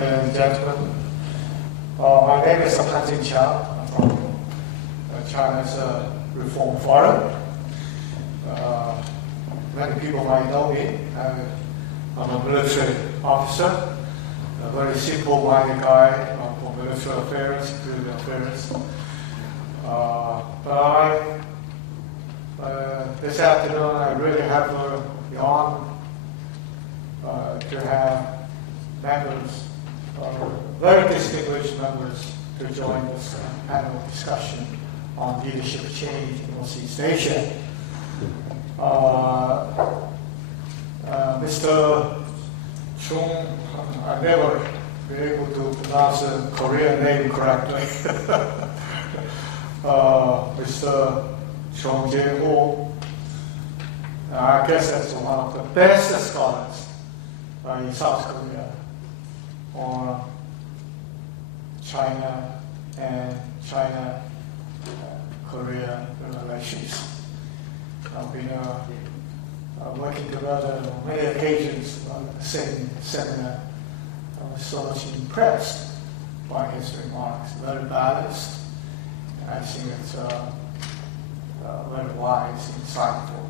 and gentlemen. My name is Zhenqiang. I'm from China's Reform Forum. Many people might know me. I'm a military officer, a very simple-minded guy for military affairs, civilian affairs. This afternoon, I really have the honor to have members, very distinguished members, to join this panel discussion on leadership change in Northeast Asia. Mr. Chung, I never been able to pronounce a Korean name correctly. Mr. Chung, I guess that's one of the best scholars in South Korea on China and China-Korea relations. I've been working together on many occasions on the same seminar. I was so much impressed by his remarks, very balanced. I think it's very wise, insightful.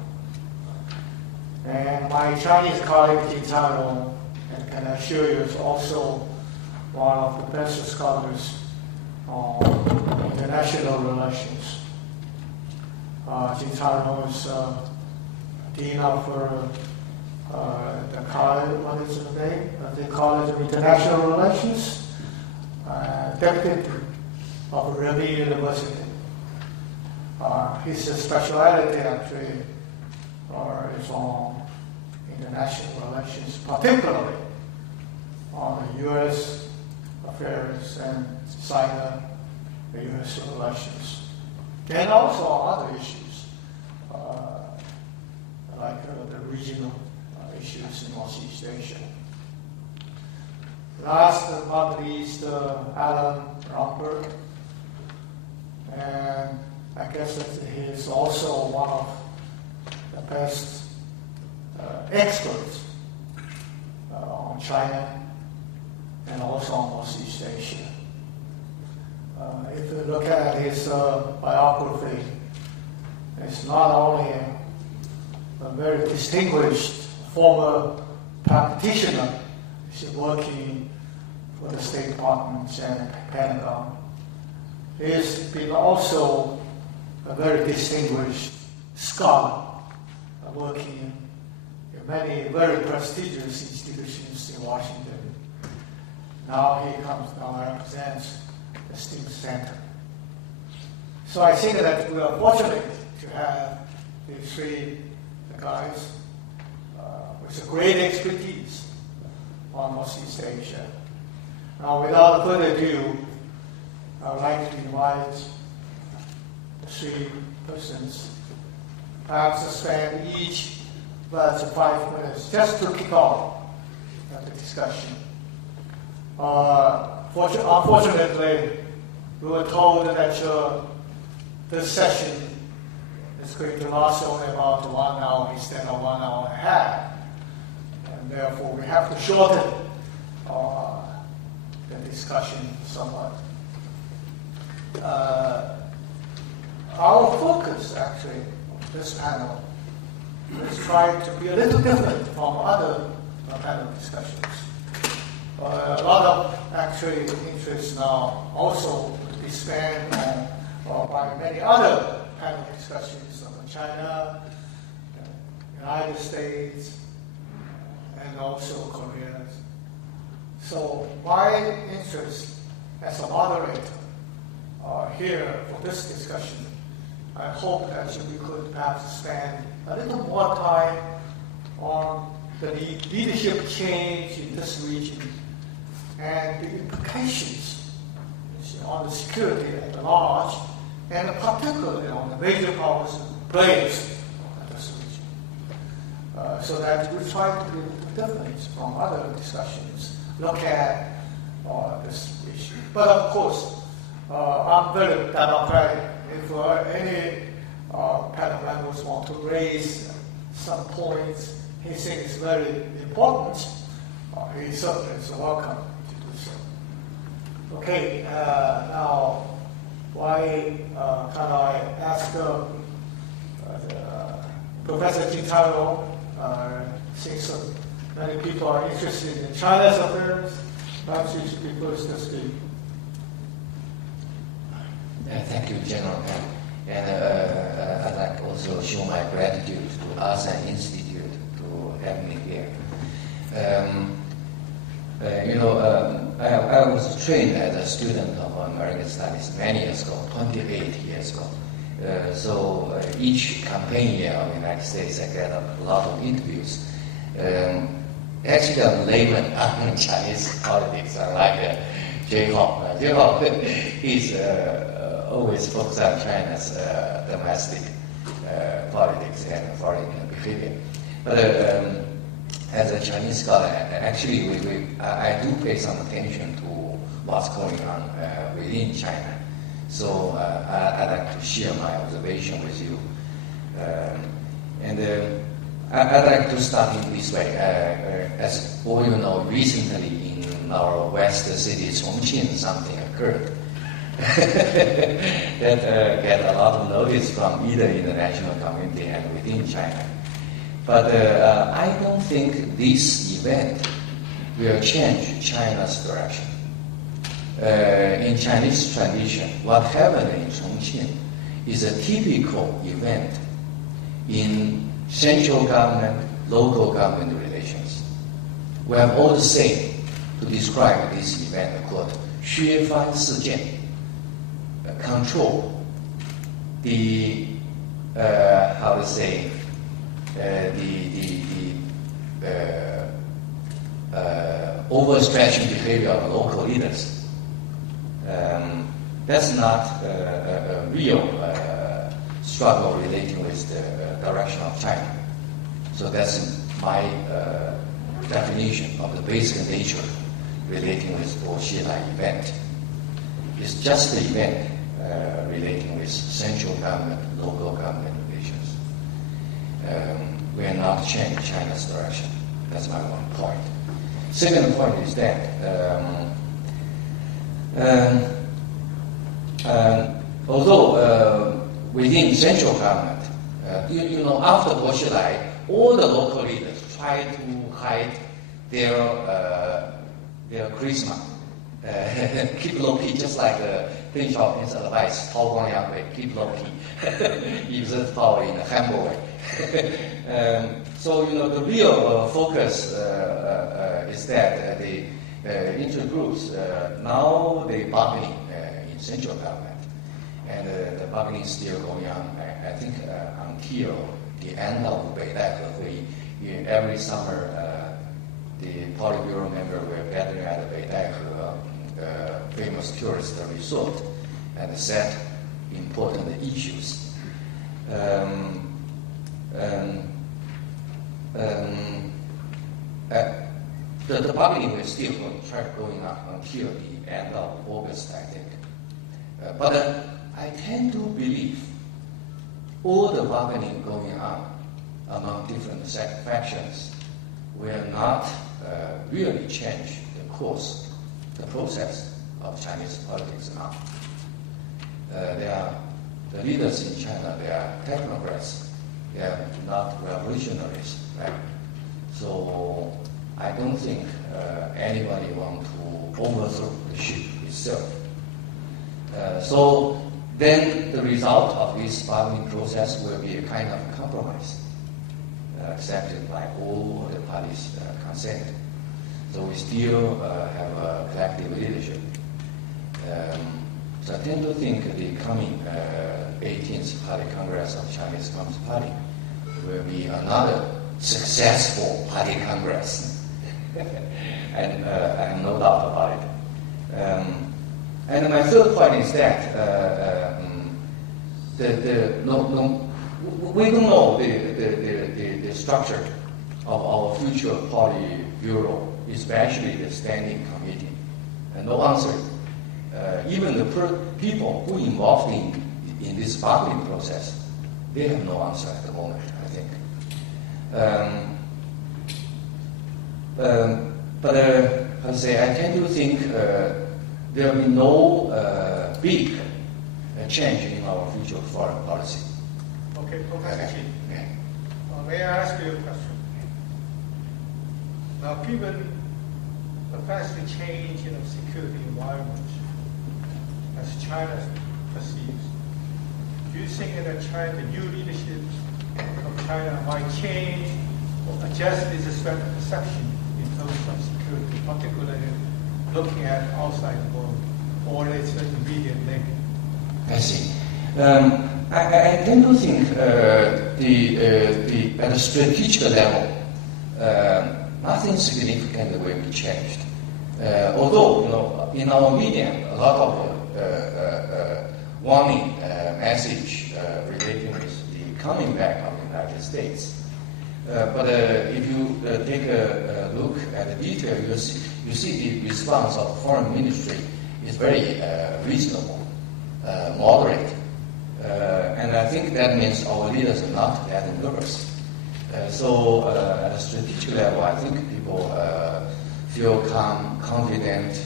And my Chinese colleague, Canrong, and can assure you, is also one of the best scholars on international relations. Canrong is dean of the college, what is the name? The College of International Relations, deputy of Renmin University. His specialty actually is on international relations, particularly on the U.S. affairs and China, the U.S. relations, and also on other issues like the regional issues in Northeast Asia. Last but not least, Alan Romberg, and I guess that he is also one of the best experts on China and also on Northeast Asia. If you look at his biography, it's not only a very distinguished former practitioner, he's working for the State Department and Pentagon. He's been also a very distinguished scholar, working in many very prestigious institutions in Washington. Now he comes down and represents the Stimson Center. So I think that we are fortunate to have these three guys with a great expertise on Northeast Asia. Now, without further ado, I would like to invite the three persons, perhaps to spend each about 5 minutes just to kick off the discussion. Unfortunately, we were told that this session is going to last only about 1 hour instead of 1 hour and a half. And therefore, we have to shorten the discussion somewhat. Our focus, actually, of this panel is trying to be a little different from other panel discussions. A lot of actually interest now also to be spent on by many other panel discussions on China, United States, and also Korea. So my interest as a moderator here for this discussion, I hope that we could perhaps spend a little more time on the leadership change in this region and the implications on the security at large, and particularly on the major powers players in this region. So that we try to be different from other discussions, look at this issue. But of course, I'm very democratic. If any panel members want to raise some points he thinks very important, he certainly is welcome to do so. Okay, now why can I ask Professor Canrong, since many people are interested in China's affairs, perhaps you should be first to speak. Thank you, General. And I'd like to also show my gratitude to Asan Institute to have me here. I was trained as a student of American Studies many years ago, 28 years ago. So each campaign year of the United States, I get a lot of interviews. Actually, I'm a layman on Chinese politics, unlike Zhenqiang. Zhenqiang is always focused on China's domestic politics and foreign behavior. But as a Chinese scholar, actually, I do pay some attention to what's going on within China. So I'd like to share my observation with you. I'd like to start in this way. As all you know, recently in our west city, Chongqing, something occurred that get a lot of notice from either international community and within China. But I don't think this event will change China's direction. In Chinese tradition, what happened in Chongqing is a typical event in central government, local government relations. We have all the same to describe this event called 削藩事件, control the, how to say, overstretching behavior of local leaders. That's not a real struggle relating with the direction of China. So that's my definition of the basic nature relating with Boxilai event. It's just the event relating with central government, local government relations. We are not changing China's direction. That's my one point. Second point is that although within central government, after Boxilai, all the local leaders try to hide their charisma, keep low key, just like Deng Xiaoping's advice, 韬光养晦, keep low key, exert power in a humble way. So the real focus is that the intergroups now they bargaining in central government, and the bargaining is still going on. I think until the end of Beidai Hui. Every summer, the Politburo member will gather at Beidai famous tourist resort and set important issues. The bargaining will still try going on until the end of August, I think. But I tend to believe all the bargaining going on among different factions will not really change the course, the process of Chinese politics now. The leaders in China, they are technocrats. They are not revolutionaries, right? So I don't think anybody wants to overthrow the ship itself. So then the result of this bargaining process will be a kind of compromise accepted by all the parties' consent. So we still have a collective leadership. So I tend to think the coming 18th Party Congress of Chinese Communist Party will be another successful party congress. And I have no doubt about it. And my third point is that we don't know the structure of our future Politburo, especially the standing committee. And no answer. Even the people who involved in this bargaining process, they have no answer at the moment, I think. But I tend to think there will be no big change in our future foreign policy. Okay, Professor Qin. Yeah. May I ask you a question? Now, given the fastly changing of security environment as China perceives, do you think that the new leadership of China might change or adjust its perception in terms of security, particularly looking at outside the world, or its immediate link? I see. I tend to think at a strategic level, nothing significant will be changed. Although, in our media, a lot of warning message relating with the coming back of the United States. But if you take a look at the detail, you see the response of the foreign ministry is very reasonable, moderate. And I think that means our leaders are not that nervous. So at a strategic level, I think people feel calm, confident.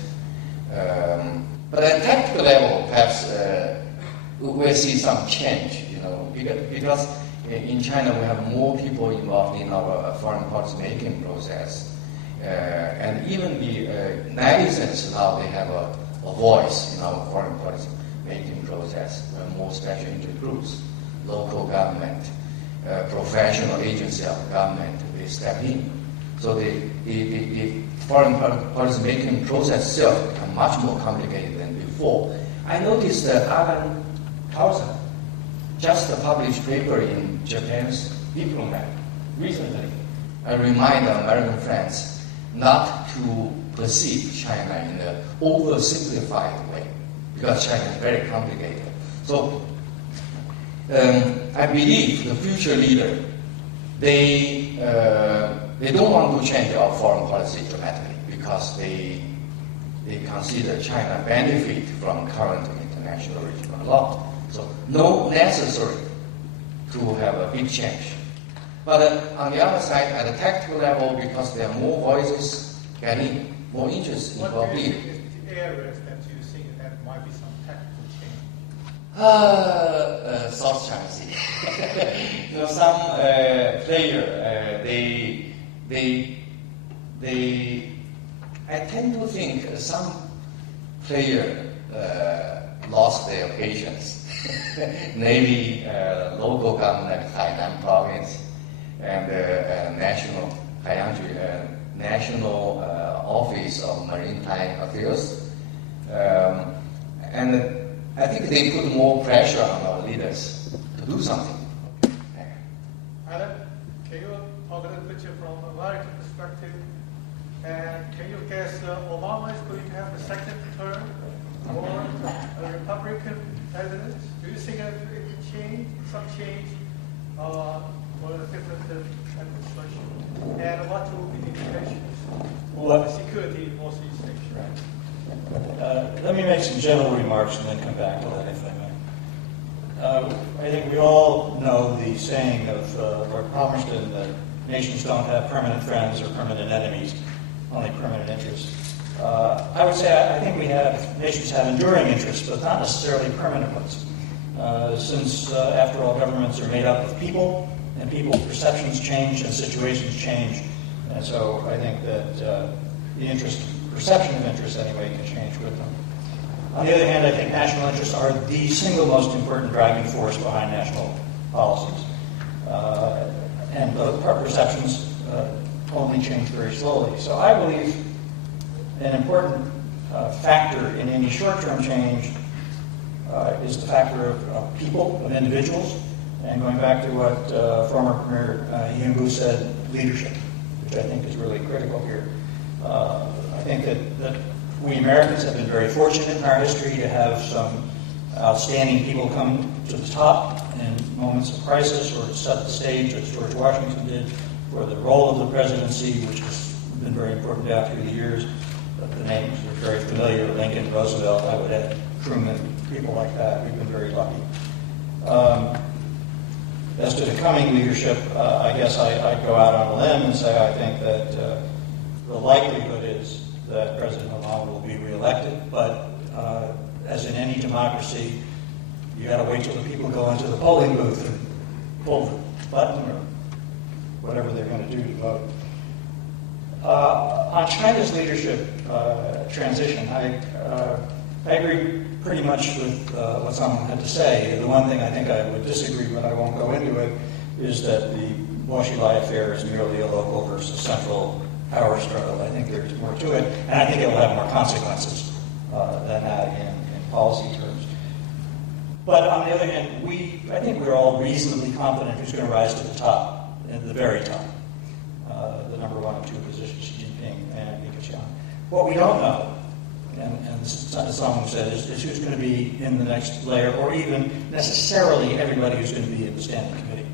But at a tactical level, perhaps we'll see some change, because in China we have more people involved in our foreign policy making process. And even the netizens now, they have a voice in our foreign policy making process. We have more special interest groups, local government, professional agency of government, they step in. So the foreign policy making process itself become much more complicated than before. I noticed that Asan just published paper in Japan's Diplomat recently. I remind American friends not to perceive China in an oversimplified way, because China is very complicated. So I believe the future leader, they don't want to change our foreign policy dramatically, because they consider China benefit from current international regional law. So no necessary to have a big change. But on the other side, at a tactical level, because there are more voices getting more interest in what do you think is the areas that you think that might be some tactical change? South China Sea. Some player, I tend to think some player lost their patience. Maybe local government, Hainan province, and national office of maritime affairs, and I think they put more pressure on our leaders to do something. Alan, can you talk a little bit from American perspective? And can you guess Obama is going to have a second term or a Republican president? Do you think it could change, some change, or a different administration? And what will be the implications for the security in Northeast Asia? Let me make some general remarks and then come back to that, if I may. I think we all know the saying of Lord Palmerston that nations don't have permanent friends or permanent enemies, only permanent interests. I would say I think nations have enduring interests, but not necessarily permanent ones. Since, after all, governments are made up of people, and people's perceptions change and situations change. And so I think that the perception of interest anyway, can change with them. On the other hand, I think national interests are the single most important driving force behind national policies. And the perceptions only change very slowly. So I believe an important factor in any short-term change is the factor of people, of individuals. And going back to what former Premier Yungu said, leadership, which I think is really critical here. I think that we Americans have been very fortunate in our history to have some outstanding people come to the top in moments of crisis, or to set the stage, as George Washington did, for the role of the presidency, which has been very important down through the years. The names are very familiar: Lincoln, Roosevelt, I would add Truman, people like that. We've been very lucky. As to the coming leadership, I guess I'd go out on a limb and say I think that the likelihood is that President Obama will be reelected, but as in any democracy, you got to wait till the people go into the polling booth and pull the button or whatever they're going to do to vote. On China's leadership transition, I agree pretty much with what someone had to say. The one thing I think I would disagree, but I won't go into it, is that the Washilai affair is merely a local versus central power struggle. I think there's more to it, and I think it will have more consequences than that in policy terms. But on the other hand, I think we're all reasonably confident who's going to rise to the top, at the very top, the number one and two positions, Xi Jinping and Li Keqiang. What we don't know, and someone said, is who's going to be in the next layer, or even necessarily everybody who's going to be in the standing committee.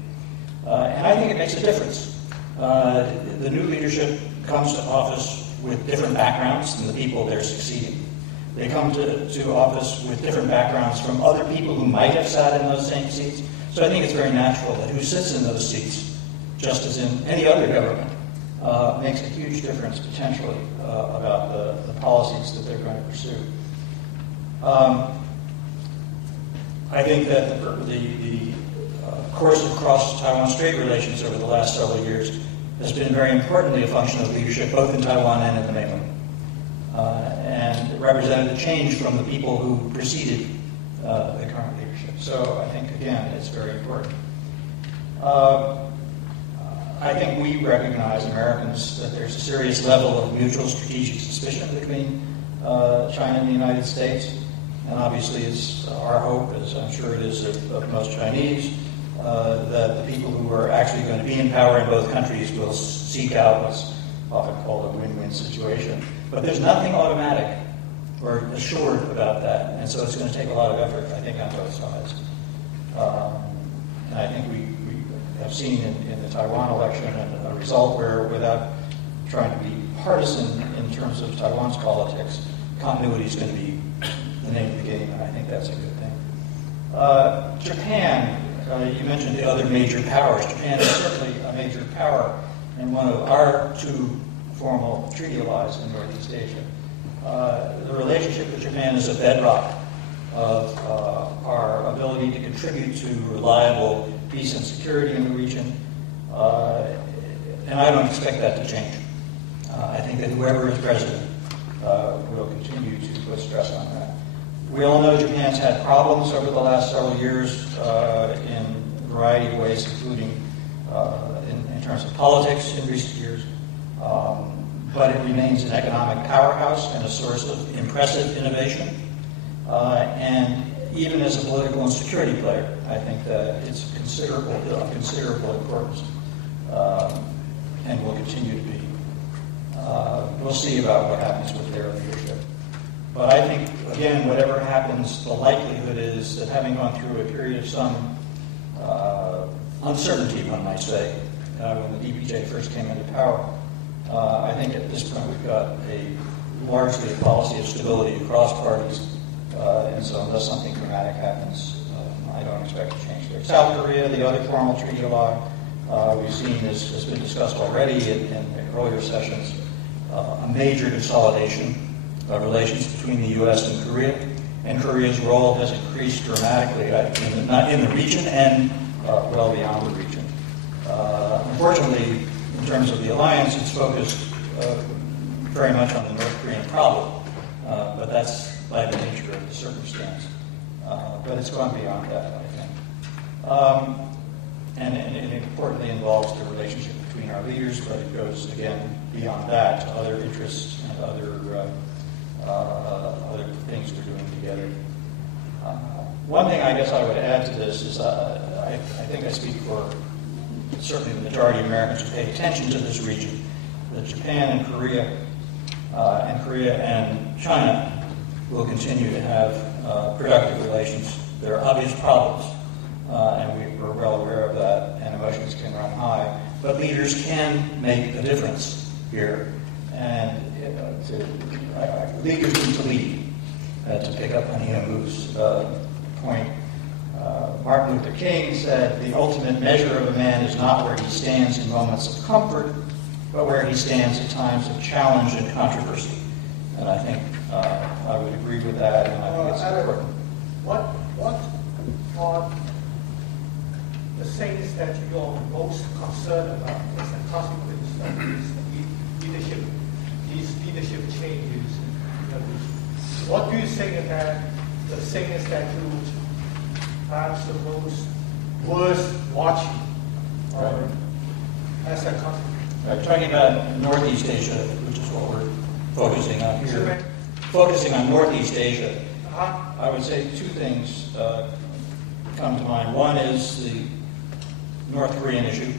And I think it makes a difference. The new leadership comes to office with different backgrounds than the people they're succeeding. They come to office with different backgrounds from other people who might have sat in those same seats. So I think it's very natural that who sits in those seats, just as in any other government, makes a huge difference potentially about the policies that they're going to pursue. I think that the course of cross-Taiwan Strait relations over the last several years has been very importantly a function of leadership both in Taiwan and in the mainland. And it represented a change from the people who preceded the current leadership. So I think, again, it's very important. I think we recognize, Americans, that there's a serious level of mutual strategic suspicion between China and the United States. And obviously it's our hope, as I'm sure it is of most Chinese, that the people who are actually going to be in power in both countries will seek out what's often called a win-win situation. But there's nothing automatic or assured about that, and so it's going to take a lot of effort, I think, on both sides. And I think we have seen in the Taiwan election a result where, without trying to be partisan in terms of Taiwan's politics, continuity is going to be the name of the game, and I think that's a good thing. Japan, you mentioned the other major powers. Japan is certainly a major power and one of our two formal treaty allies in Northeast Asia. The relationship with Japan is a bedrock of our ability to contribute to reliable peace and security in the region, and I don't expect that to change. I think that whoever is president will continue to put stress on that. We all know Japan's had problems over the last several years in a variety of ways, including in terms of politics in recent years. But it remains an economic powerhouse and a source of impressive innovation. And even as a political and security player, I think that it's of considerable importance and will continue to be. We'll see about what happens with their leadership. But I think, again, whatever happens, the likelihood is that having gone through a period of some uncertainty, one might say, when the DPJ first came into power, I think at this point we've got largely a policy of stability across parties, and so unless something dramatic happens, I don't expect to change there. South Korea, the other formal treaty ally, we've seen has been discussed already in earlier sessions, a major consolidation of relations between the U.S. and Korea, and Korea's role has increased dramatically in the region and well beyond the region. Unfortunately, in terms of the alliance, it's focused very much on the North Korean problem, but that's by the nature of the circumstance. But it's gone beyond that, I think. And it importantly involves the relationship between our leaders, but it goes, again, beyond that to other interests and other things we're doing together. One thing I guess I would add to this is I think I speak for certainly the majority of Americans who pay attention to this region, that Japan and Korea and China will continue to have productive relations. There are obvious problems, and we're well aware of that, and emotions can run high, but leaders can make a difference here, and leaders need to lead. To pick up on Hiamu's point, Martin Luther King said, "The ultimate measure of a man is not where he stands in moments of comfort, but where he stands at times of challenge and controversy." And I think I would agree with that, and I think it's important. What are the things that you're most concerned about as a consequence of these leadership changes? What do you think that the things that you perhaps the most worth watching as a consequence? Talking about Northeast Asia, which is what we're focusing on here. Focusing on Northeast Asia, I would say two things come to mind. One is the North Korean issue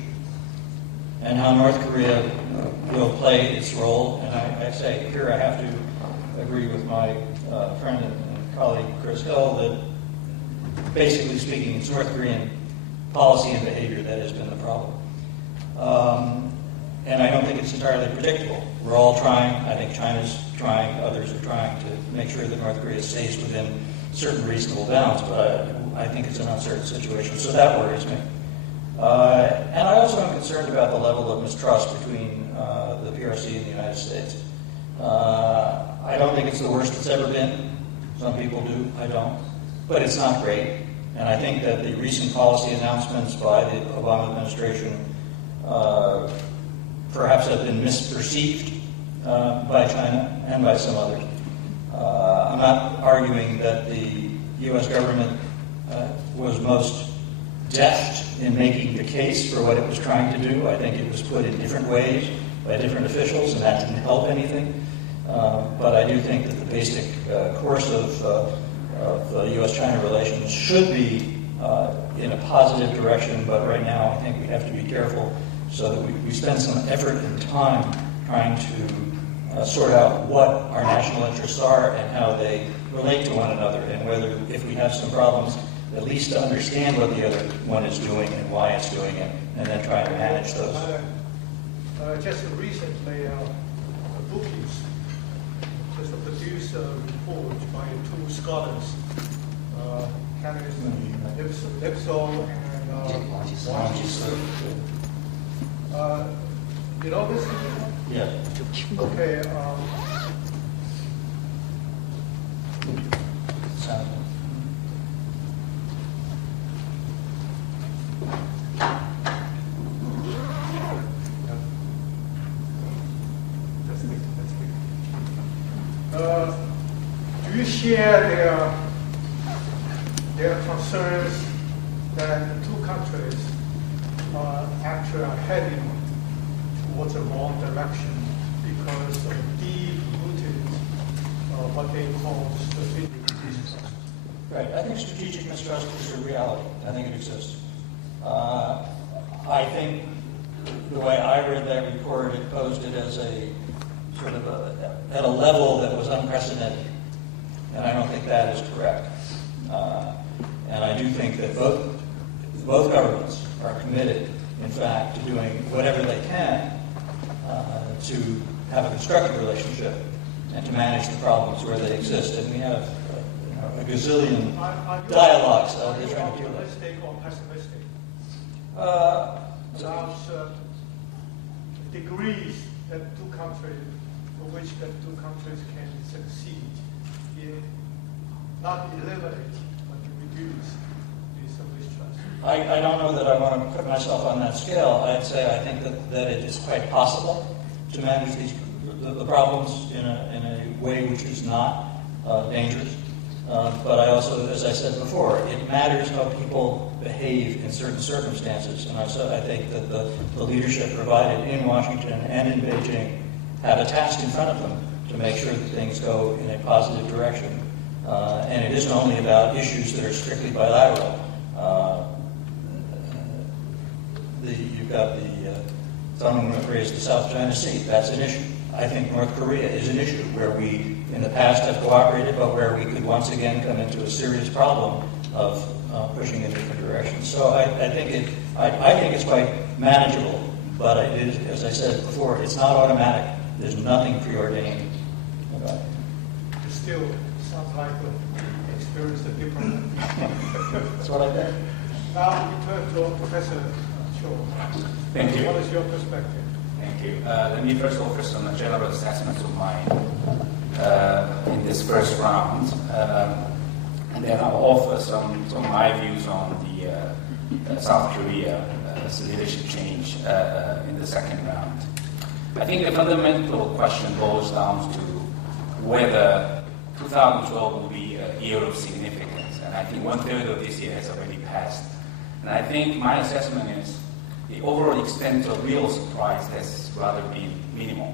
and how North Korea will play its role. And I say here I have to agree with my friend and colleague Chris Hill that basically speaking, it's North Korean policy and behavior that has been the problem. And I don't think it's entirely predictable. We're all trying. I think China's trying. Others are trying to make sure that North Korea stays within certain reasonable bounds. But I think it's an uncertain situation. So that worries me. And I also am concerned about the level of mistrust between the PRC and the United States. I don't think it's the worst it's ever been. Some people do. I don't. But it's not great. And I think that the recent policy announcements by the Obama administration perhaps have been misperceived by China and by some others. I'm not arguing that the U.S. government was most deft in making the case for what it was trying to do. I think it was put in different ways by different officials, and that didn't help anything. But I do think that the basic course of U.S.-China relations should be in a positive direction, but right now I think we have to be careful so that we spend some effort and time trying to sort out what our national interests are and how they relate to one another, and whether, if we have some problems, at least to understand what the other one is doing and why it's doing it, and then try to manage those. Just recently, the bookies just produced a report by two scholars, Stimson and you know this? Yeah. Okay. Sounds good. Do you share their concerns that the two countries actually are heading towards the wrong direction because of deep-rooted what they call strategic mistrust? Right. I think strategic mistrust is a reality. I think it exists. I think the way I read that report, it posed it as a sort of at a level that was unprecedented, and I don't think that is correct. And I do think that both governments are committed, in fact, to doing whatever they can to have a constructive relationship and to manage the problems where they exist. And we have a gazillion dialogues that they're trying to do. Optimistic or pessimistic? About degrees that two countries, for which the two countries can succeed in not eliminate but reduce this mistrust. I don't know that I want to put myself on that scale. I'd say I think that it is quite possible to manage the problems in a way which is not dangerous. But I also, as I said before, it matters how people behave in certain circumstances. And I think that the leadership provided in Washington and in Beijing have a task in front of them to make sure that things go in a positive direction. And it isn't only about issues that are strictly bilateral. You've got someone raised the South China Sea. That's an issue. I think North Korea is an issue where we, in the past, have cooperated, but where we could once again come into a serious problem of pushing in different directions. So I think it's quite manageable, but it is, as I said before, it's not automatic. There's nothing preordained about it. It still sounds like an experienced diplomat. That's what I think. Now we turn to Professor Chung. Thank you. What is your perspective? Thank you. Let me first offer some general assessments of my in this first round. And then I'll offer some of my views on the South Korea leadership change in the second round. I think the fundamental question boils down to whether 2012 will be a year of significance. And I think 1/3 of this year has already passed. And I think my assessment is the overall extent of real surprise has rather been minimal.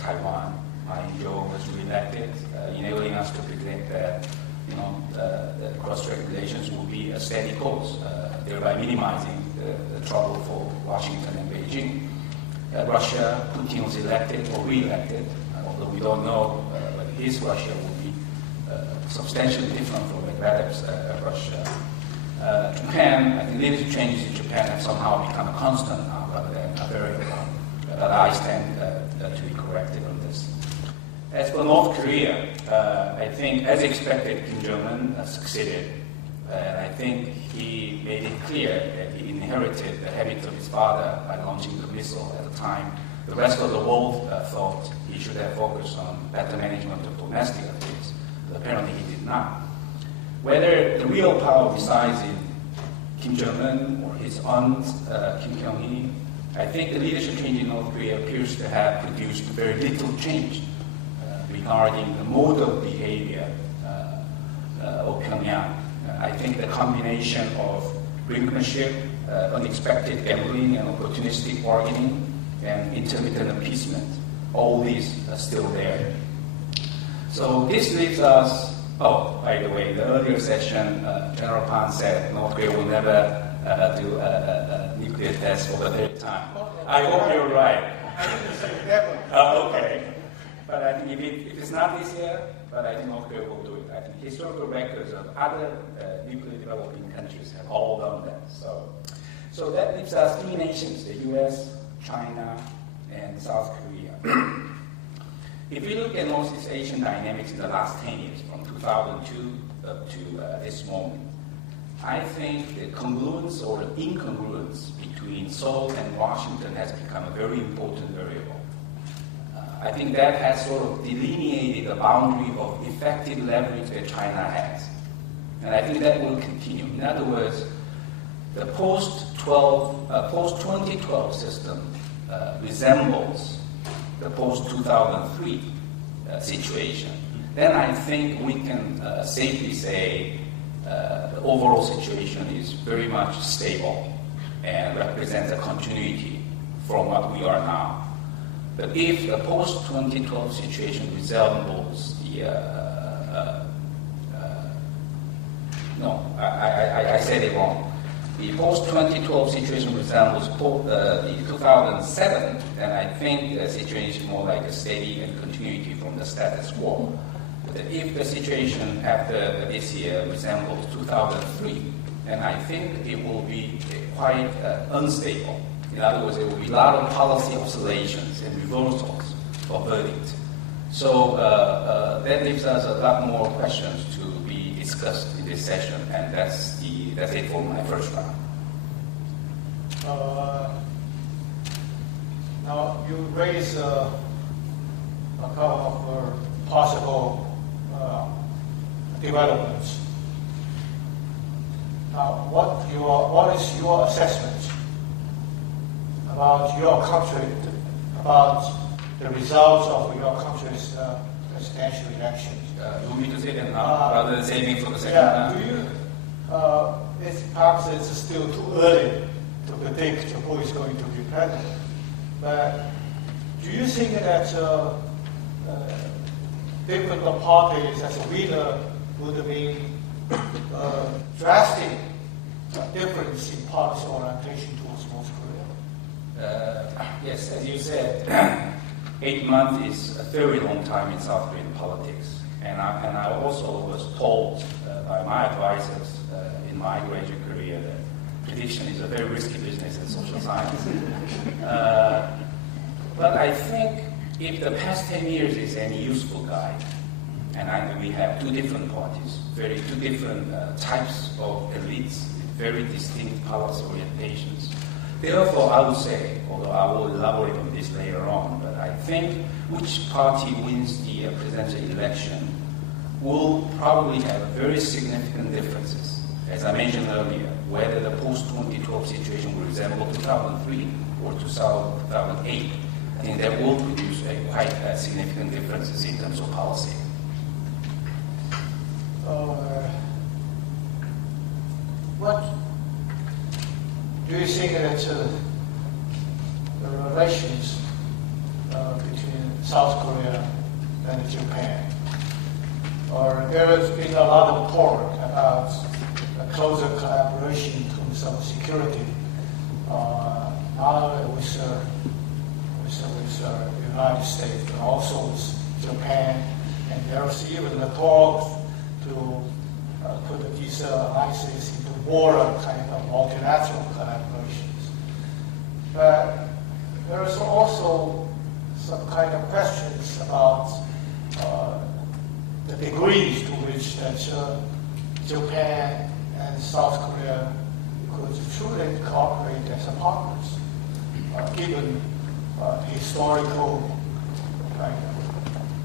Taiwan, Ma Ying-jeou was re-elected, enabling us to predict that the cross-strait relations will be a steady course, thereby minimizing the trouble for Washington and Beijing. Russia, Putin was elected or re-elected, although we don't know whether his Russia will be substantially different from Medvedev's Russia. Japan, I think leadership changes in Japan have somehow become a constant now rather than a variable. But I stand to be corrected on this. As for North Korea, I think, as expected, Kim Jong-un succeeded. And I think he made it clear that he inherited the habits of his father by launching the missile at the time. The rest of the world thought he should have focused on better management of domestic affairs. But apparently he did not. Whether the real power resides in Kim Jong-un or his aunt, Kim Kyung-hee, I think the leadership change in North Korea appears to have produced very little change regarding the mode of behavior of Pyongyang. I think the combination of brinkmanship, unexpected gambling, and opportunistic bargaining, and intermittent appeasement, all these are still there. So this leaves us, by the way, the earlier session, General Pan said North Korea will never do a nuclear test for the third time. I hope you're right. I didn't say never. Okay. But I think if it's not this year, but I think North Korea will do it. I think historical records of other nuclear developing countries have all done that. So that leaves us three nations, the US, China, and South Korea. If we look at Northeast Asian dynamics in the last 10 years, from 2002 up to this moment, I think the congruence or incongruence between Seoul and Washington has become a very important variable. I think that has sort of delineated the boundary of effective leverage that China has. And I think that will continue. In other words, the post-2012 system resembles the post-2003 situation. Then I think we can safely say the overall situation is very much stable and represents a continuity from what we are now. But if the post-2012 situation resembles the, I said it wrong. The post-2012 situation resembles the 2007, then I think the situation is more like a steady and continuity from the status quo. But if the situation after this year resembles 2003, then I think it will be quite unstable. In other words, there will be a lot of policy oscillations and reversals of verdict. So that leaves us a lot more questions to be discussed in this session, and that's it for my first round. Now you raise a couple of possible developments. Now, what is your assessment about your country, about the results of your country's presidential elections? You want me to say that now rather than saving for the second round? Perhaps it's still too early to predict who is going to be president. But do you think that different parties as a winner would mean drastic difference in policy orientation towards North Korea? Yes, as you said, 8 months is a very long time in South Korean politics. And I also was told by my advisors in my graduate career that prediction is a very risky business in social science. But I think if the past 10 years is any useful guide, and we have two different parties, two different types of elites, with very distinct policy orientations. Therefore, I would say, although I will elaborate on this later on, but I think which party wins the presidential election will probably have very significant differences. As I mentioned earlier, whether the post-2012 situation will resemble 2003 or 2008, I think that will produce quite significant differences in terms of policy. What do you think that the relations between South Korea and Japan? Or there has been a lot of talk about a closer collaboration in terms of security. Now with the United States, but also with Japan, and there's even a talk to put these alliances into more kind of multilateral collaborations. But there's also some kind of questions about the degrees to which that Japan and South Korea could truly cooperate as partners, given historical kind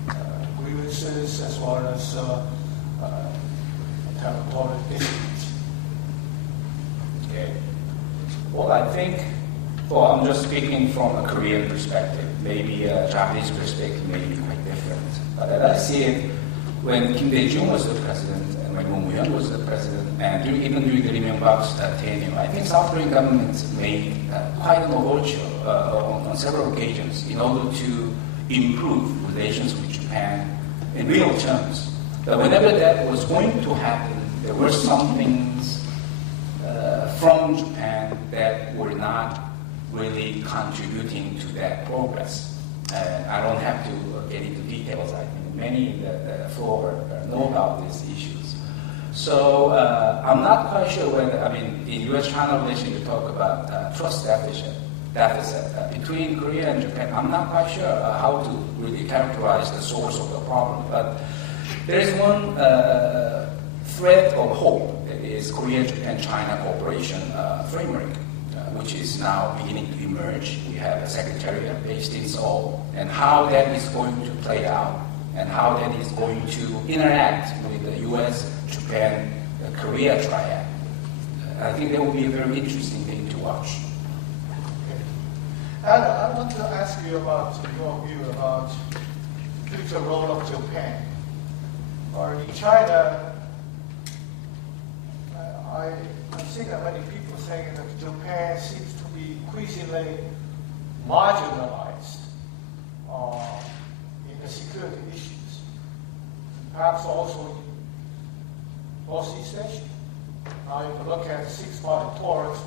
of grievances as well as territorial disputes. Okay. Well, I think, I'm just speaking from a Korean perspective. Maybe a Japanese perspective may be quite different. But as I see it, when Kim Dae-jung was the president, and when Roh Moo-hyun was the president, and even during the Lee Myung-bak's tenure, I think South Korean government made quite an overture on several occasions in order to improve relations with Japan in real terms. But whenever that was going to happen, there were some things from Japan that were not really contributing to that progress. I don't have to get into details. I think many in the floor know about these issues. So I'm not quite sure whether, in U.S.-China relations, you talk about trust deficit between Korea and Japan. I'm not quite sure how to really characterize the source of the problem. But there is one thread of hope, that is Korea-Japan-China cooperation framework, which is now beginning to emerge. We have a secretariat based in Seoul, and how that is going to play out, and how that is going to interact with the U.S., Japan, Korea triad. I think that will be a very interesting thing to watch. Okay. And I want to ask you about your view about the future role of Japan. Or in China, I think that many people saying that Japan seems to be increasingly marginalized in the security issues, perhaps also in Northeast Asia. Now, if you look at six-party talks,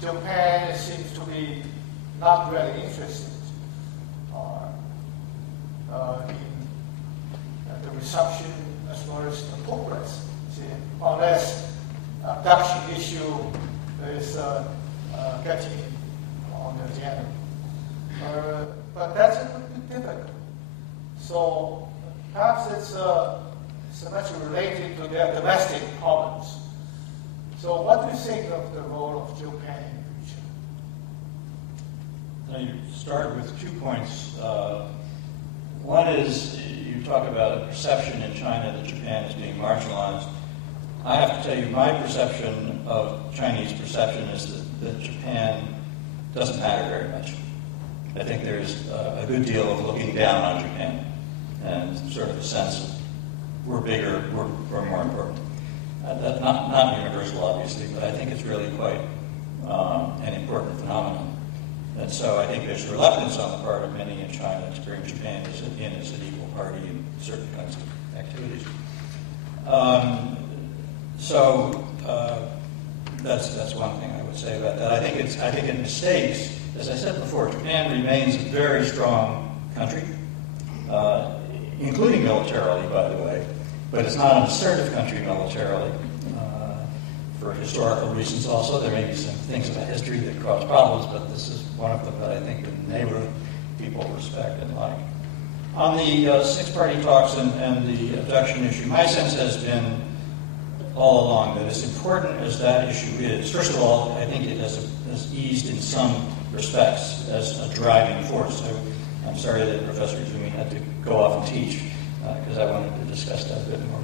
Japan seems to be not really interested in the reception as well as the progress, unless abduction issue is getting on the agenda. But that's a bit difficult. So perhaps it's much related to their domestic problems. So what do you think of the role of Japan in the future? Now you start with 2 points. One is you talk about a perception in China that Japan is being marginalized. I have to tell you, my perception of Chinese perception is that Japan doesn't matter very much. I think there's a good deal of looking down on Japan and sort of a sense of we're bigger, we're more important. That's not universal, obviously, but I think it's really quite an important phenomenon. And so I think there's reluctance on the part of many in China to bring Japan in as an equal party in certain kinds of activities. That's one thing I would say about that. I think it mistakes. As I said before, Japan remains a very strong country, including militarily, by the way, but it's not an assertive country militarily. For historical reasons also, there may be some things about history that cause problems, but this is one of them that I think in the neighborhood people respect and like. On the six-party talks and the abduction issue, my sense has been all along that as important as that issue is, first of all, I think it has eased in some respects as a driving force. I'm sorry that Professor Izumi had to go off and teach, because I wanted to discuss that a bit more.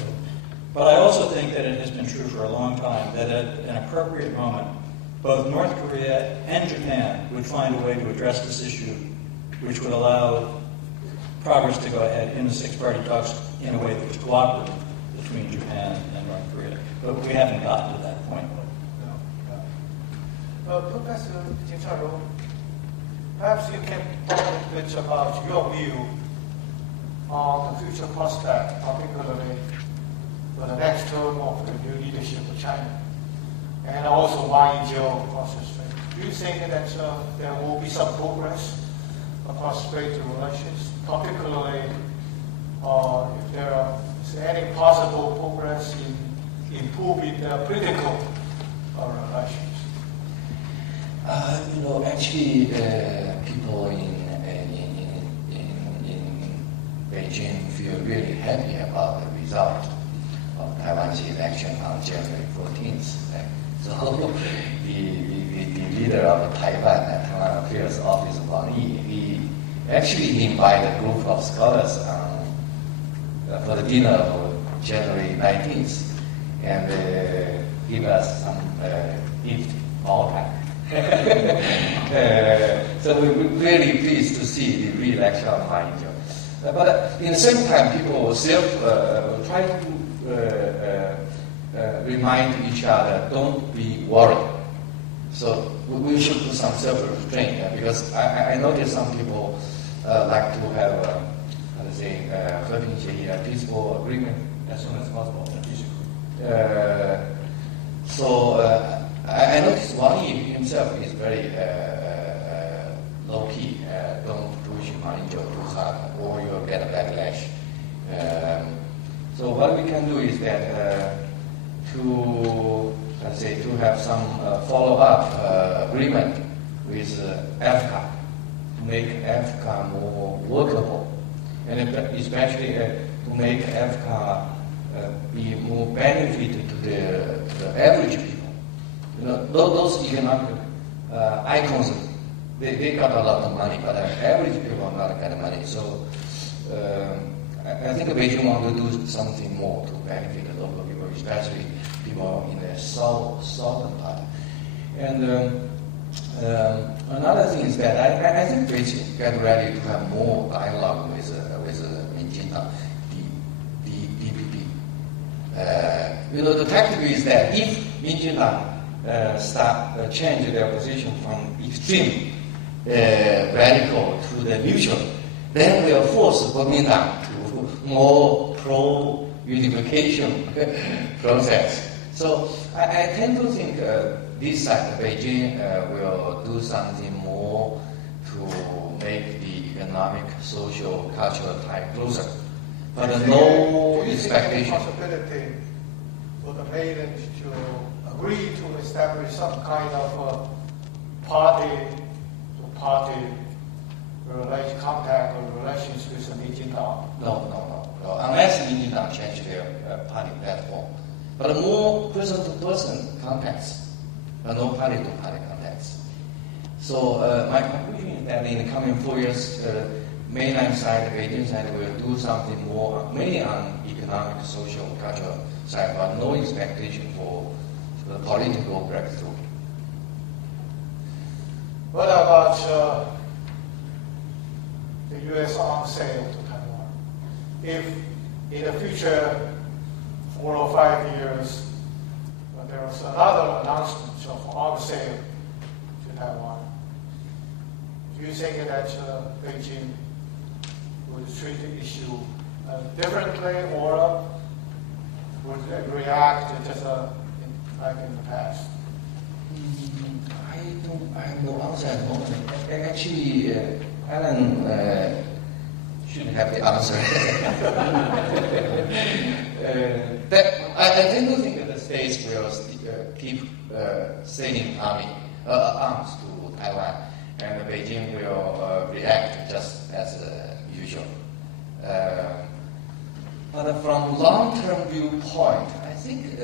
But I also think that it has been true for a long time that at an appropriate moment, both North Korea and Japan would find a way to address this issue, which would allow progress to go ahead in the six-party talks in a way that was cooperative between Japan and North Korea. But we haven't gotten to that point. Professor Canrong, perhaps you can talk a bit about your view on the future prospect, particularly for the next term of the new leadership of China, and also Wang-Zhou process. Do you think that there will be some progress across trade relations, particularly if there is any possible progress in improving the political relations? Actually, people in Beijing feel really happy about the result of Taiwan's election on January 14th. So the leader of Taiwan at Taiwan Affairs Office, Wang Yi, he actually invited a group of scholars for the dinner of January 19th and give us some gift Maotai. So we're really pleased to see the re-election of Wang Yi. But in the same time, people still try to remind each other, don't be worried. So we should do some self-restraint because I notice some people like to have, a peaceful agreement as soon as possible. I noticed Wang Yi himself is very low-key. Don't push Wang Yi too hard or you'll get a backlash. So what we can do is that to have some follow-up agreement with Africa to make Africa more workable, and especially to make Africa be more benefited to the average people. Those economic icons, they got a lot of money, but the average people are not getting money. So I think Beijing wants to do something more to benefit the local people, especially people in the southern part. And another thing is that I think Beijing get ready to have more dialogue with Minjintang, the DPP. The tactic is that if Minjintang change their position from extreme radical to the neutral, then we are forced Kuomintang to more pro-unification process. So I tend to think this side, Beijing, will do something more to make the economic, social, cultural tie closer. But no expectation. Possibility for the maidens to agree to establish some kind of party-to-party contact or relations with the Minjintang? No. Unless Minjintang change their party platform. But more person-to-person contacts, no party-to-party contacts. So my conclusion is that in the coming 4 years, mainland side, Beijing side will do something more, mainly on economic, social, cultural side, but no expectation for the political breakthrough. What about the U.S. arms sale to Taiwan? If in the future 4 or 5 years there was another announcement of arms sale to Taiwan, do you think that Beijing would treat the issue differently or would react just like in the past? I have no answer at the moment. Actually, Alan should have the answer. I do think that the states will keep sending arms to Taiwan, and Beijing will react just as usual. But from long-term viewpoint, I think.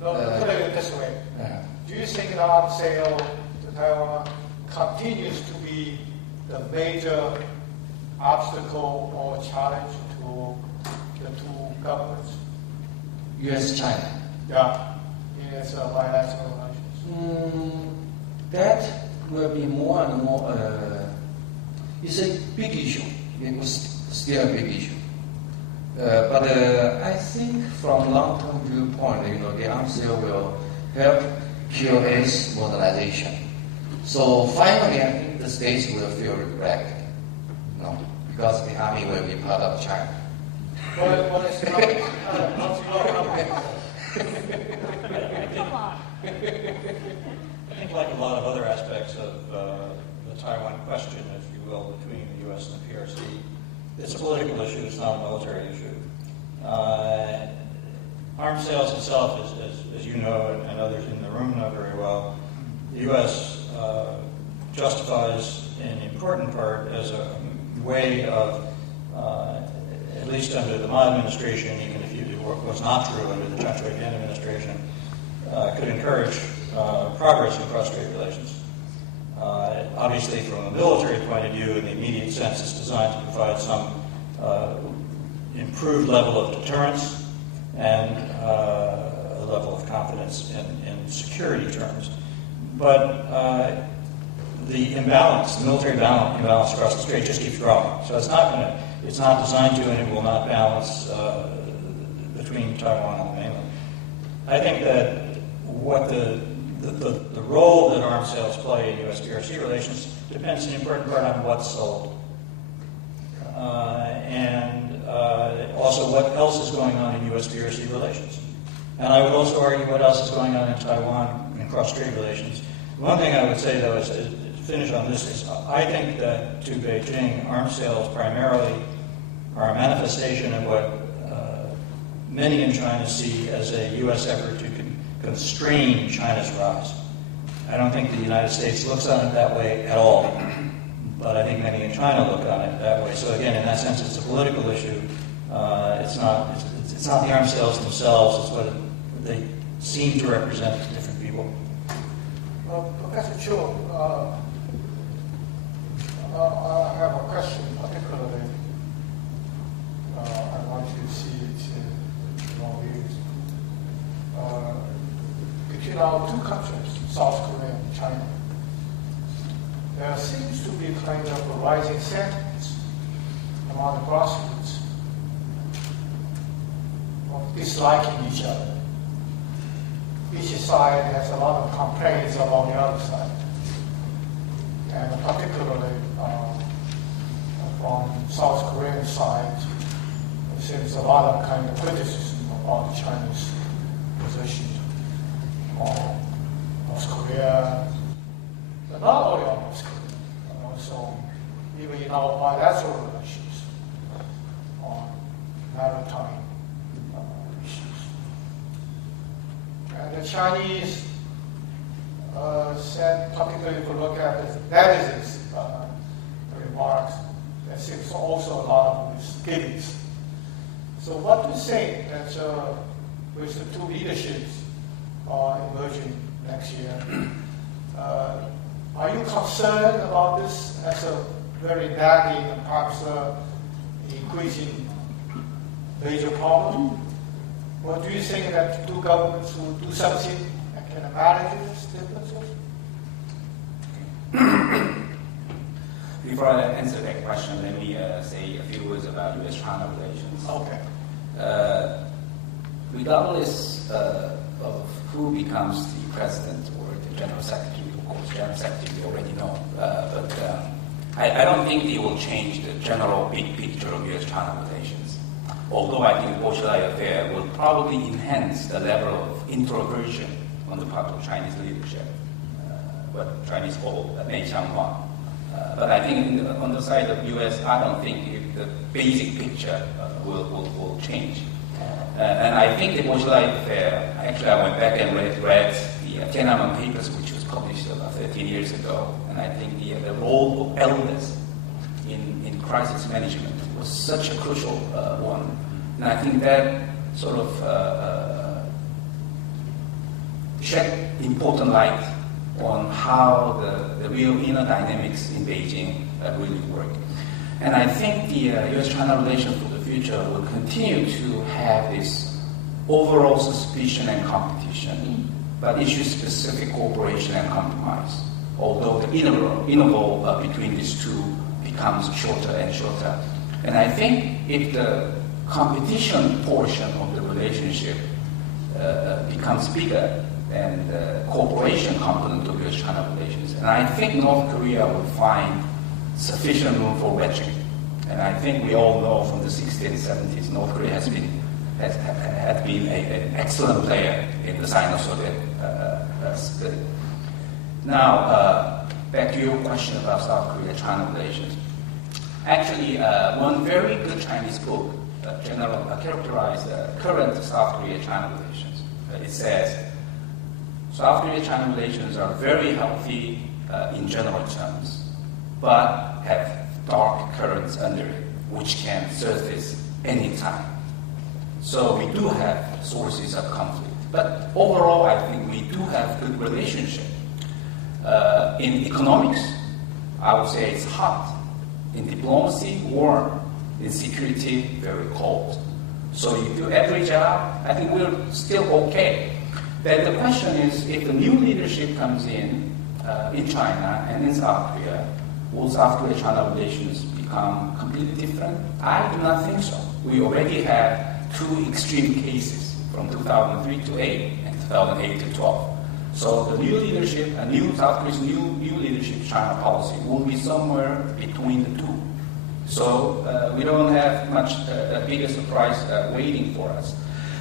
Put it this way. Do you think the arms sale to Taiwan continues to be the major obstacle or challenge to the two governments? U.S.-China. Yeah, in its bilateral relations. That will be more and more. It's a big issue. It was still a big issue. But I think from long-term viewpoint, the arms deal will help PLA's modernization. So finally, I think the states will feel regret, because the army will be part of China. What is your comment? I think like a lot of other aspects of the Taiwan question, if you will, between the U.S. and the PRC, it's a political issue, it's not a military issue. Arms sales itself, as you know, and others in the room know very well, the U.S. Justifies in important part as a way of, at least under the Ma administration, even if it was not true under the Chung administration, could encourage progress in cross-strait relations. Obviously, from a military point of view, in the immediate sense, it's designed to provide some improved level of deterrence and a level of confidence in security terms. But the imbalance, the military imbalance across the strait just keeps growing. So it's not designed to, and it will not balance between Taiwan and the mainland. I think that what the role that arms sales play in U.S.-PRC relations depends in important part on what's sold. And also what else is going on in U.S.-PRC relations. And I would also argue what else is going on in Taiwan in cross-strait relations. One thing I would say, though, is to finish on this, is I think that to Beijing, arms sales primarily are a manifestation of what many in China see as a U.S. effort to constrain China's rise. I don't think the United States looks on it that way at all, but I think many in China look on it that way. So again, in that sense, it's a political issue. It's not the arms sales themselves. It's what they seem to represent to different people. Professor Chung, I have a question particularly. I want you to see it in your views. Between our two countries, South Korea and China, there seems to be kind of a rising sentiments among the grassroots of disliking each other. Each side has a lot of complaints about the other side. And particularly from South Korean side, there seems a lot of kind of criticism about the Chinese position on North Korea, but not only on North Korea, but also even in our bilateral relations on maritime issues. And the Chinese said, particularly if you look at the netizens' remarks, there seems also a lot of misgivings. So what do you think that with the two leaderships emerging next year, are you concerned about this as a very nagging and perhaps increasing major problem? Or do you think that two governments will do something that can manage these differences? Before I answer that question, let me say a few words about U.S.-China relations. Okay. Regardless of who becomes the president or the general secretary, of course, general secretary we already know, but I don't think it will change the general big picture of U.S.-China relations. Although I think the Bolshevik affair will probably enhance the level of introversion on the part of Chinese leadership, what Chinese call Zhenqiang. But I think on the side of U.S., I don't think the basic picture will change. And I think the Bolshevik affair, actually I went back and read the Tiananmen papers, which was published about 13 years ago, and I think the role of elders in crisis management was such a crucial one. And I think that sort of shed important light on how the real inner dynamics in Beijing really work. And I think the U.S.-China relations for the future will continue to have this overall suspicion and competition, but issue-specific cooperation and compromise, although the interval between these two becomes shorter and shorter. And I think if the competition portion of the relationship becomes bigger than the cooperation component of U.S.-China relations, and I think North Korea will find sufficient room for wedging. And I think we all know from the 60s and 70s, North Korea has been an excellent player in the Sino-Soviet split. Now, back to your question about South Korea-China relations. Actually, one very good Chinese book characterized current South Korea-China relations. It says, South Korea-China relations are very healthy in general terms, but have dark currents under it, which can surface anytime. So we do have sources of conflict. But overall, I think we do have good relationship. In economics, I would say it's hot. In diplomacy, warm. In security, very cold. So if you average out, I think we're still okay. Then the question is, if the new leadership comes in China and in South Korea, will South Korea-China relations become completely different? I do not think so. We already have two extreme cases from 2003 to 8 and 2008 to 12. So the new leadership, South Korea's new leadership China policy will be somewhere between the two. So we don't have much bigger surprise waiting for us.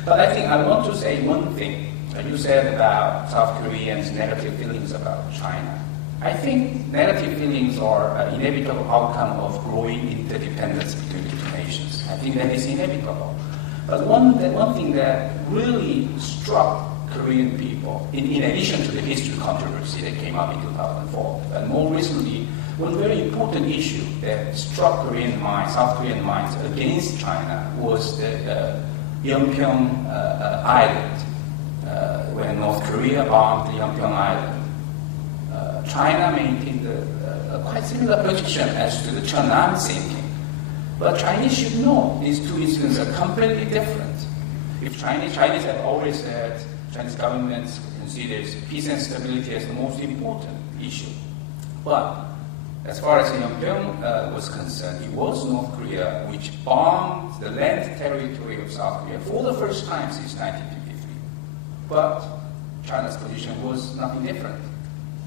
But I think I want to say one thing. You said about South Koreans' negative feelings about China. I think negative feelings are an inevitable outcome of growing interdependence between the two nations. I think that is inevitable. But one thing that really struck Korean people, in addition to the history controversy that came up in 2004, and more recently, one very important issue that struck South Korean minds against China was the Yeonpyeong Island. When North Korea bombed the Yeonpyeong Island, China maintained a quite similar position as to the Cheonan sinking. But Chinese should know these two incidents are completely different. If Chinese have always said, Chinese government considers peace and stability as the most important issue. But as far as Yeonpyeong was concerned, it was North Korea which bombed the land territory of South Korea for the first time since 1953. But China's position was nothing different.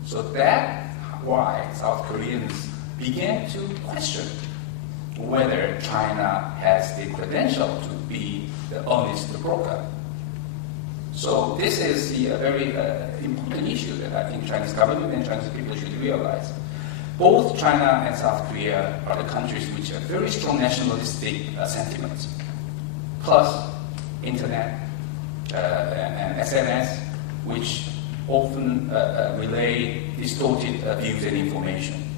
So that's why South Koreans began to question whether China has the credential to be the honest broker. So this is the very important issue that I think Chinese government and Chinese people should realize. Both China and South Korea are the countries which have very strong nationalistic sentiments, plus internet and SNS, which often relay distorted views and information.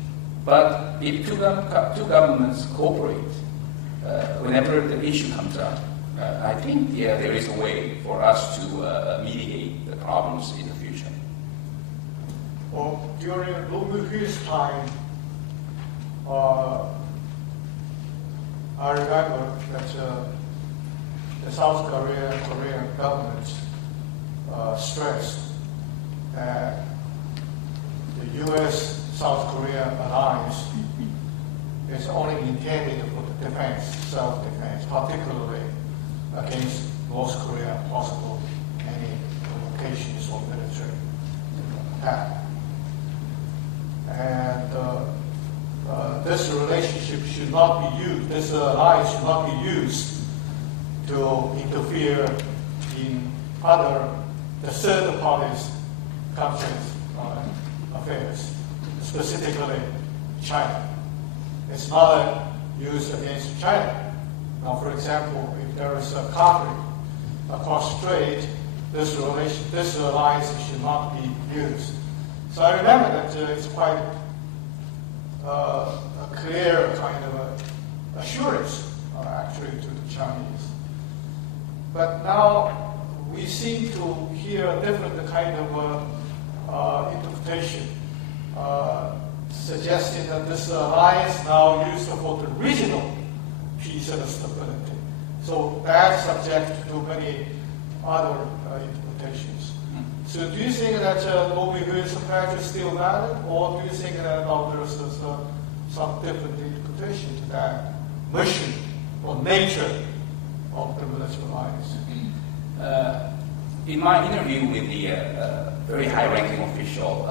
But if two governments cooperate, whenever the issue comes up, I think there is a way for us to mitigate the problems in the future. Well, during Romberg's time, I remember that the South Korean government stressed that the U.S.-South Korea alliance is only intended for the defense, self-defense, particularly against North Korea, possible any provocations or military attack. And this relationship should not be used, this alliance should not be used to interfere in the third parties' countries' affairs, specifically China. It's not used against China. Now, for example, if there is a conflict across strait, this alliance should not be used. So I remember that it's quite a clear kind of assurance, actually, to the Chinese. But now we seem to hear a different kind of interpretation. suggesting that this alliance now used for the regional peace and stability. So that's subject to many other interpretations. So do you think that Romberg's pledge is still valid, or do you think that there's some different interpretation to that mission or nature of the military alliance? In my interview with the very high-ranking official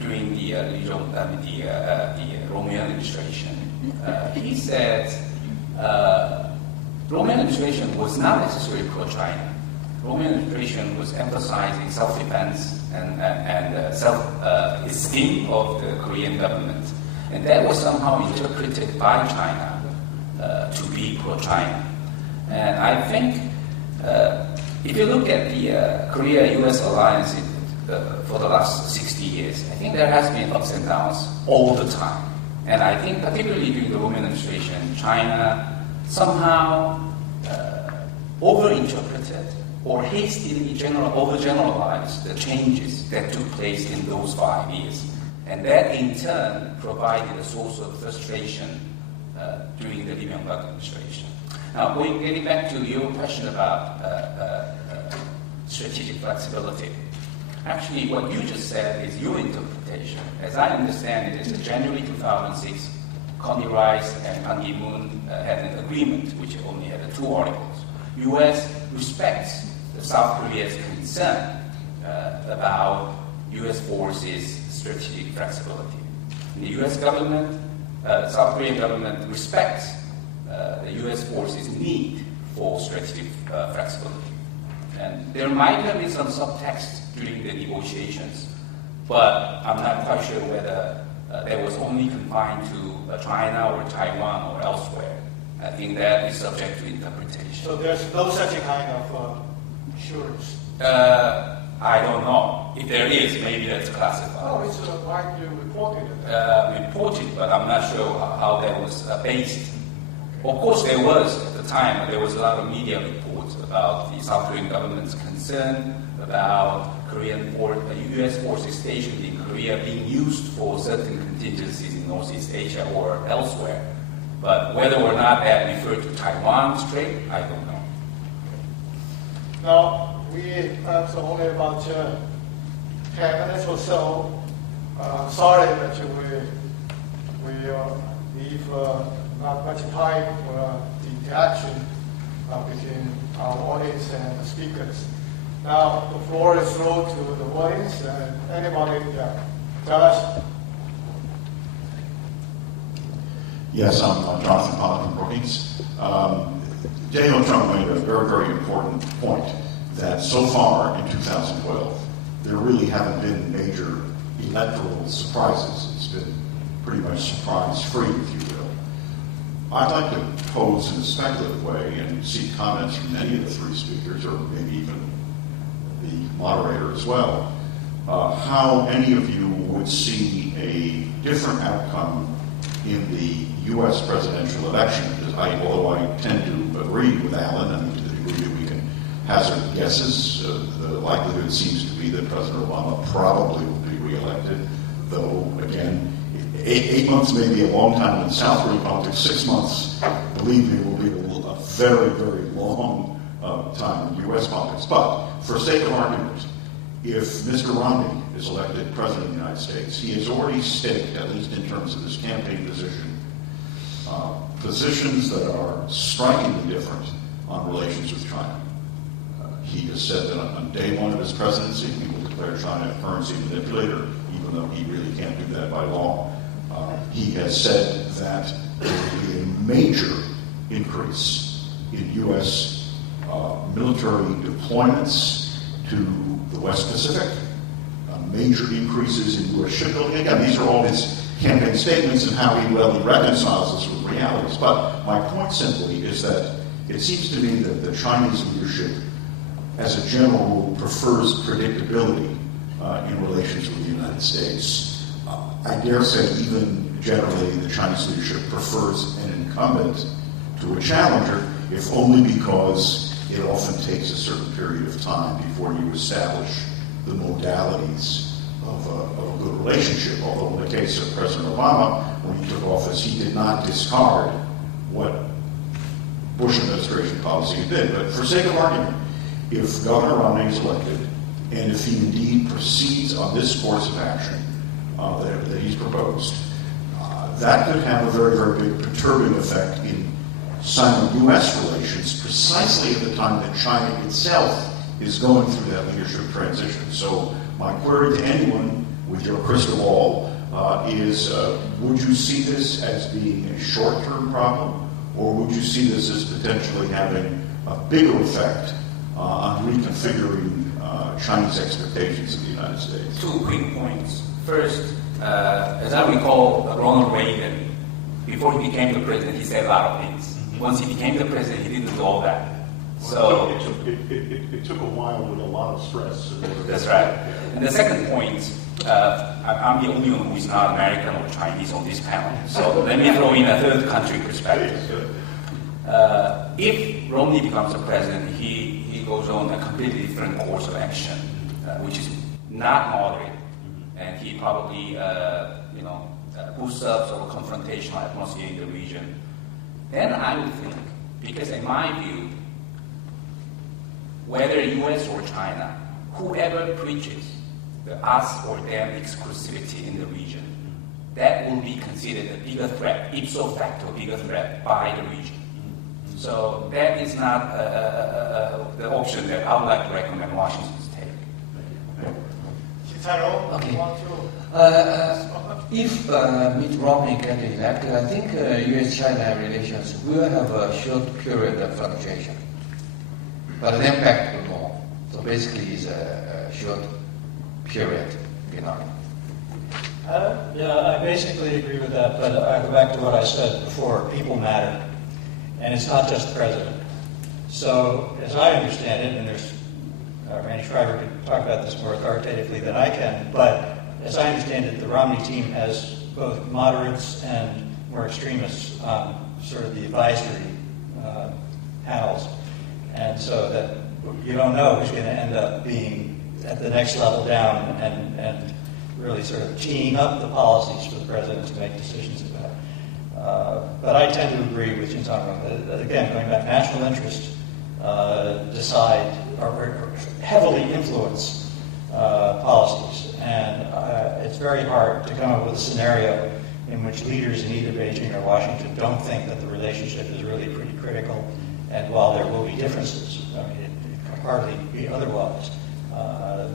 during the Romberg administration, he said Romberg administration was not necessarily pro-China. Romberg administration was emphasizing self-defense and self-esteem of the Korean government, and that was somehow interpreted by China to be pro-China. And I think if you look at the Korea-U.S. alliance for the last 60 years, I think there has been ups and downs all the time. And I think particularly during the Romberg administration, China somehow overinterpreted or hastily overgeneralized the changes that took place in those 5 years. And that in turn provided a source of frustration during the Lee Myung-bak administration. Now, getting back to your question about strategic flexibility, actually what you just said is your interpretation. As I understand it, in January 2006, Connie Rice and Pan Ki-moon had an agreement which only had 2 articles. U.S. respects the South Korea's concern about U.S. forces' strategic flexibility. And the U.S. government, South Korean government respects the U.S. forces' need for strategic flexibility. And there might have been some subtext during the negotiations, but I'm not quite sure whether that was only confined to China or Taiwan or elsewhere. I think that is subject to interpretation. So there's no such kind of assurance? I don't know. If there is, maybe that's classified. Oh, it's widely reported. Reported, but I'm not sure how that was based. Of course, there was, at the time, there was a lot of media reports about the South Korean government's concern about U.S. forces stationed in Korea being used for certain contingencies in Northeast Asia or elsewhere. But whether or not that referred to Taiwan Strait, I don't know. Now, we have only about 10 minutes or so. Sorry that we leave not much time for the interaction between our audience and the speakers. Now, the floor is thrown to the audience. Anybody? Josh? Yes, I'm Jonathan Pollack from Brookings. Daniel Chung made a very, very important point that so far in 2012, there really haven't been major electoral surprises. It's been pretty much surprise-free, if you will. I'd like to pose in a speculative way and seek comments from any of the 3 speakers, or maybe even the moderator as well, how any of you would see a different outcome in the U.S. presidential election. Because although I tend to agree with Alan, and to the degree that we can hazard guesses, the likelihood seems to be that President Obama probably will be reelected, though, again, 8 months may be a long time in South Korean politics. 6 months, believe me, will be a very, very long time in U.S. politics. But for sake of argument, if Mr. Romney is elected President of the United States, he has already staked, at least in terms of his campaign position, positions that are strikingly different on relations with China. He has said that on day 1 of his presidency, he will declare China a currency manipulator, even though he really can't do that by law. He has said that there will be a major increase in U.S. military deployments to the West Pacific, major increases in U.S. shipbuilding. Again, these are all his campaign statements and how he reconciles this with realities. But my point simply is that it seems to me that the Chinese leadership, as a general rule, prefers predictability in relations with the United States. I dare say even generally the Chinese leadership prefers an incumbent to a challenger, if only because it often takes a certain period of time before you establish the modalities of a good relationship, although in the case of President Obama, when he took office, he did not discard what Bush administration policy had been. But for sake of argument, if Governor Romney is elected, and if he indeed proceeds on this course of action that he's proposed, that could have a very, very big perturbing effect in Sino-U.S. relations, precisely at the time that China itself is going through that leadership transition. So my query to anyone with your crystal ball is, would you see this as being a short-term problem, or would you see this as potentially having a bigger effect on reconfiguring Chinese expectations of the United States? 2 quick points. First, as I recall, Ronald Reagan, before he became the president, he said a lot of things. Once he became the president, he didn't do all that. So it took a while with a lot of stress. That's right. And the second point, I'm the only one who is not American or Chinese on this panel. So let me throw in a third country perspective. If Romney becomes the president, he goes on a completely different course of action, which is not moderate, and he probably boosts up sort of confrontational atmosphere in the region. Then I would think, because in my view, whether U.S. or China, whoever preaches the us or them exclusivity in the region, that will be considered a bigger threat, ipso facto bigger threat by the region. So that is not the option that I would like to recommend Washington to take. Canrong, you want to? If Mitt Romney gets elected, I think U.S.-China relations will have a short period of fluctuation, but then back to normal. So basically, it's a short period, Yeah, I basically agree with that, but I go back to what I said before. People matter, and it's not just the president. So, as I understand it, and there's Randy Schreiber could talk about this more authoritatively than I can, but as I understand it, the Romney team has both moderates and more extremists on sort of the advisory panels, and so that you don't know who's going to end up being at the next level down and really sort of teeing up the policies for the president to make decisions about. But I tend to agree with Jin Song-rong that, again, going back, national interest decide or heavily influence policies. And it's very hard to come up with a scenario in which leaders in either Beijing or Washington don't think that the relationship is really pretty critical. And while there will be differences, I mean, it can hardly be otherwise.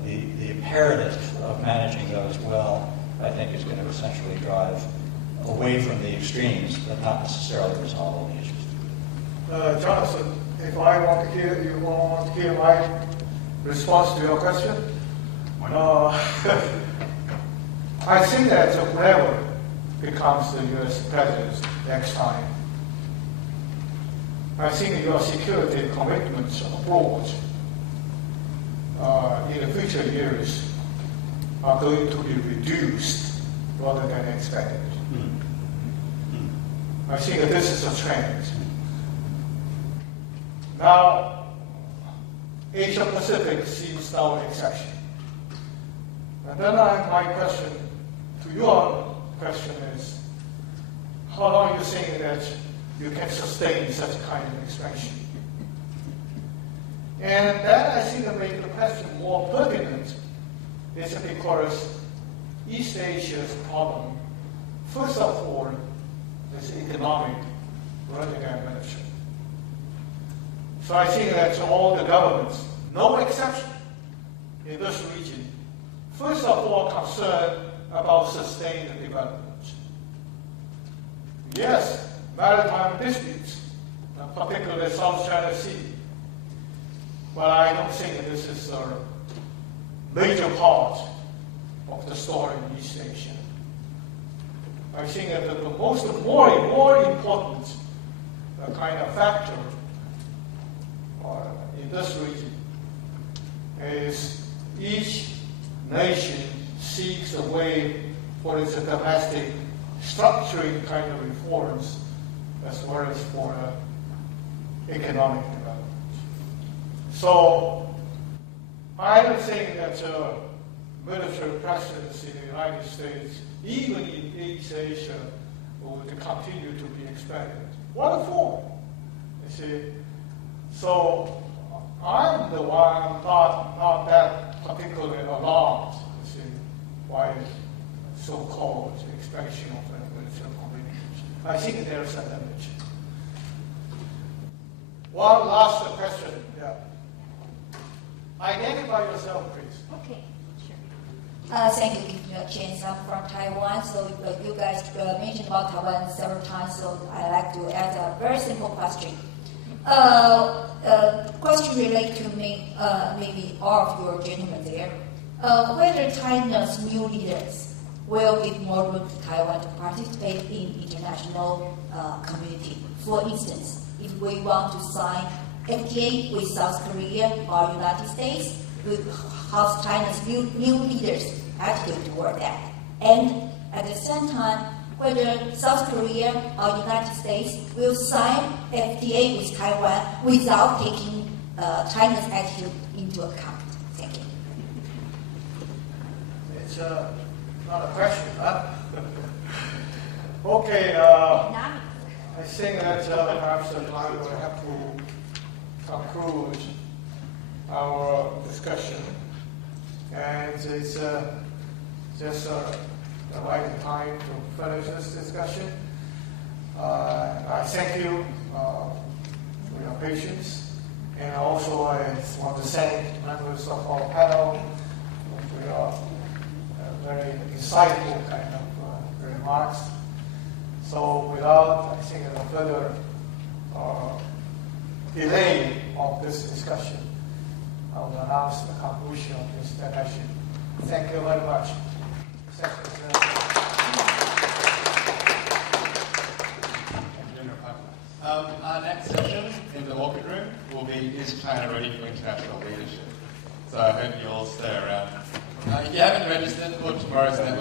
The imperative of managing those well, I think, is going to essentially drive away from the extremes, but not necessarily resolve all the issues. Jonathan, if I want to hear, you want to hear my response to your question? I think that whoever becomes the U.S. president next time, I think your security commitments abroad in the future years are going to be reduced rather than expected. I think that this is a trend. Now, Asia Pacific seems now an exception. And then my question to your question is, how long you think that you can sustain such kind of expansion? And that, I think, makes the question more pertinent is because East Asia's problem, first of all, is economic rather than military. So I think that all the governments, no exception in this region, first of all concerned about sustained development. Yes, maritime disputes, particularly South China Sea, but I don't think this is a major part of the story in East Asia. I think that the more important kind of factor in this region is each nation seeks a way for its domestic structuring kind of reforms as well as for economic development. So I don't think that military presence in the United States, even in East Asia, would continue to be expanded. What for? You see, so I'm the one not that particularly alarmed. You see, by so-called expansion of the military communication. I think there's a limit. One last question. Yeah. Identify yourself, please. Okay, sure. Thank you, Chen. I'm from Taiwan. So you guys mentioned about Taiwan several times. So I'd like to ask a very simple question. Question related to me, maybe all of your gentlemen there. Whether China's new leaders will give more room to Taiwan to participate in international community. For instance, if we want to sign FTA with South Korea or United States, how's China's new leaders' attitude toward that? And at the same time, whether South Korea or United States will sign FTA with Taiwan without taking China's attitude into account. Thank you. It's not a question, huh? Okay. I think that perhaps I will have to conclude our discussion. And it's just the right time to finish this discussion. I thank you for your patience. And also I want to thank members of our panel for your very insightful kind of remarks. So without, I think, a further delay of this discussion, I will announce the conclusion of this session. Thank you very much. Our next session in the walking room will be Is China Ready for International Leadership? So I hope you all stay around. If you haven't registered for tomorrow's network,